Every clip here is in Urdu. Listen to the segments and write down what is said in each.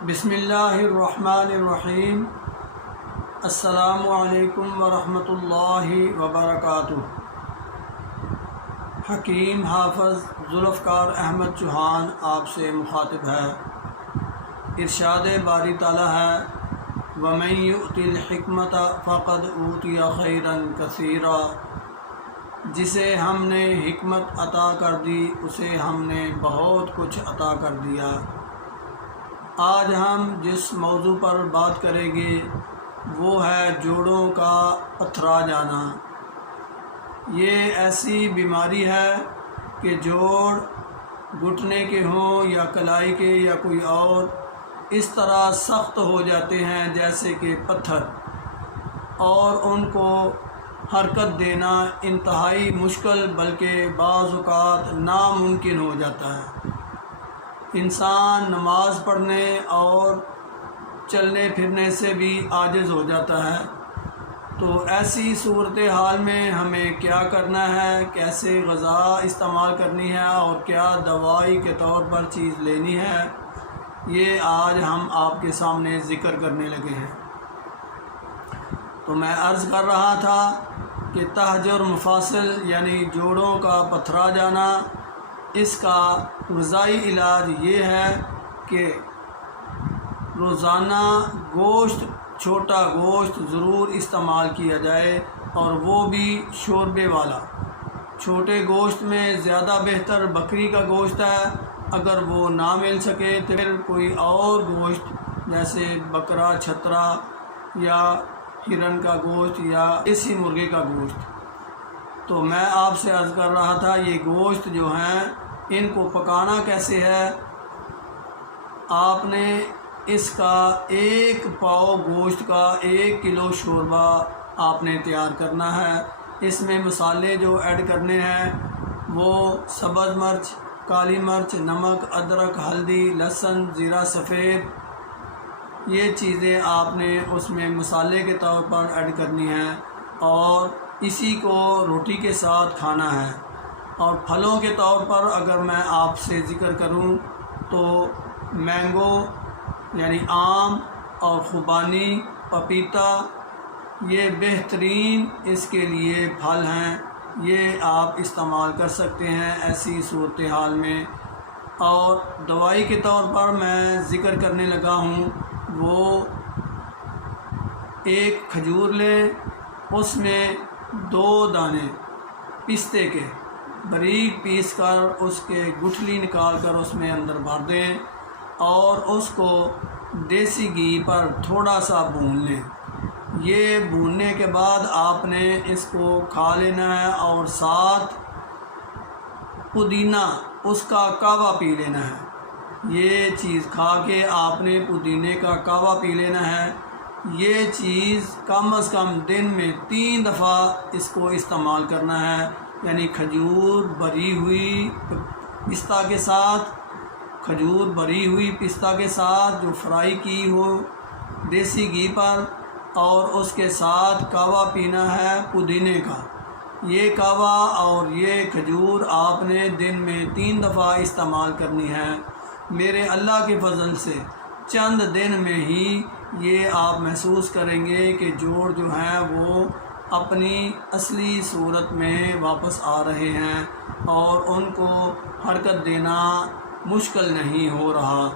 بسم اللہ الرحمن الرحیم۔ السلام علیکم ورحمۃ اللہ وبرکاتہ۔ حکیم حافظ ذوالفقار احمد چوہان آپ سے مخاطب ہے۔ ارشاد باری تعالیٰ ہے وَمَن يُؤْتِ الْحِكْمَةَ فَقَدْ أُوتِيَ خَيْرًا كَثِيرًا، جسے ہم نے حکمت عطا کر دی اسے ہم نے بہت کچھ عطا کر دیا۔ آج ہم جس موضوع پر بات کریں گے وہ ہے جوڑوں کا پتھرا جانا۔ یہ ایسی بیماری ہے کہ جوڑ گھٹنے کے ہوں یا کلائی کے یا کوئی اور اس طرح سخت ہو جاتے ہیں جیسے کہ پتھر، اور ان کو حرکت دینا انتہائی مشکل بلکہ بعض اوقات ناممکن ہو جاتا ہے۔ انسان نماز پڑھنے اور چلنے پھرنے سے بھی عاجز ہو جاتا ہے۔ تو ایسی صورتحال میں ہمیں کیا کرنا ہے، کیسے غذا استعمال کرنی ہے اور کیا دوائی کے طور پر چیز لینی ہے، یہ آج ہم آپ کے سامنے ذکر کرنے لگے ہیں۔ تو میں عرض کر رہا تھا کہ تہجر مفاصل یعنی جوڑوں کا پتھرا جانا، اس کا غذائی علاج یہ ہے کہ روزانہ گوشت، چھوٹا گوشت ضرور استعمال کیا جائے، اور وہ بھی شوربے والا۔ چھوٹے گوشت میں زیادہ بہتر بکری کا گوشت ہے، اگر وہ نہ مل سکے تو پھر کوئی اور گوشت جیسے بکرا چھترا یا ہرن کا گوشت یا دیسی مرغے کا گوشت۔ تو میں آپ سے عرض کر رہا تھا یہ گوشت جو ہیں ان کو پکانا کیسے ہے۔ آپ نے اس کا 1 پاؤ گوشت کا 1 کلو شوربہ آپ نے تیار کرنا ہے۔ اس میں مسالے جو ایڈ کرنے ہیں وہ سبز مرچ، کالی مرچ، نمک، ادرک، ہلدی، لہسن، زیرہ سفید، یہ چیزیں آپ نے اس میں مسالے کے طور پر ایڈ کرنی ہیں، اور اسی کو روٹی کے ساتھ کھانا ہے۔ اور پھلوں کے طور پر اگر میں آپ سے ذکر کروں تو مینگو یعنی آم اور خوبانی، پپیتا، یہ بہترین اس کے لیے پھل ہیں، یہ آپ استعمال کر سکتے ہیں ایسی صورتحال میں۔ اور دوائی کے طور پر میں ذکر کرنے لگا ہوں، وہ 1 کھجور لیں، اس میں 2 دانے پستے کے باریک پیس کر اس کے گٹھلی نکال کر اس میں اندر بھر دیں، اور اس کو دیسی گھی پر تھوڑا سا بھون لیں۔ یہ بھوننے کے بعد آپ نے اس کو کھا لینا ہے، اور ساتھ پودینہ اس کا کہوہ پی لینا ہے۔ یہ چیز کھا کے آپ نے پودینے کا کہوہ پی لینا ہے۔ یہ چیز کم از کم دن میں 3 دفعہ اس کو استعمال کرنا ہے، یعنی کھجور بری ہوئی پستہ کے ساتھ، کھجور بری ہوئی پستہ کے ساتھ جو فرائی کی ہو دیسی گھی پر، اور اس کے ساتھ کہوہ پینا ہے پودینے کا۔ یہ کہوہ اور یہ کھجور آپ نے دن میں 3 دفعہ استعمال کرنی ہے۔ میرے اللہ کے فضل سے چند دن میں ہی یہ آپ محسوس کریں گے کہ جوڑ جو ہیں وہ اپنی اصلی صورت میں واپس آ رہے ہیں، اور ان کو حرکت دینا مشکل نہیں ہو رہا۔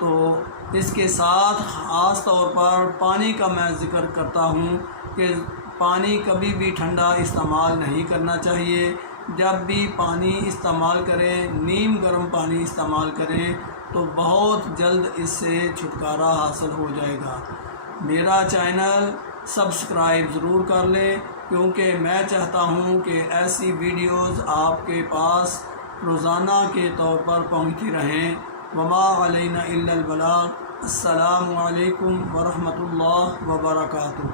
تو اس کے ساتھ خاص طور پر پانی کا میں ذکر کرتا ہوں کہ پانی کبھی بھی ٹھنڈا استعمال نہیں کرنا چاہیے۔ جب بھی پانی استعمال کریں نیم گرم پانی استعمال کریں تو بہت جلد اس سے چھٹکارا حاصل ہو جائے گا۔ میرا چینل سبسکرائب ضرور کر لیں، کیونکہ میں چاہتا ہوں کہ ایسی ویڈیوز آپ کے پاس روزانہ کے طور پر پہنچتی رہیں۔ وما علینا الا البلاغ۔ السلام علیکم ورحمۃ اللہ وبرکاتہ۔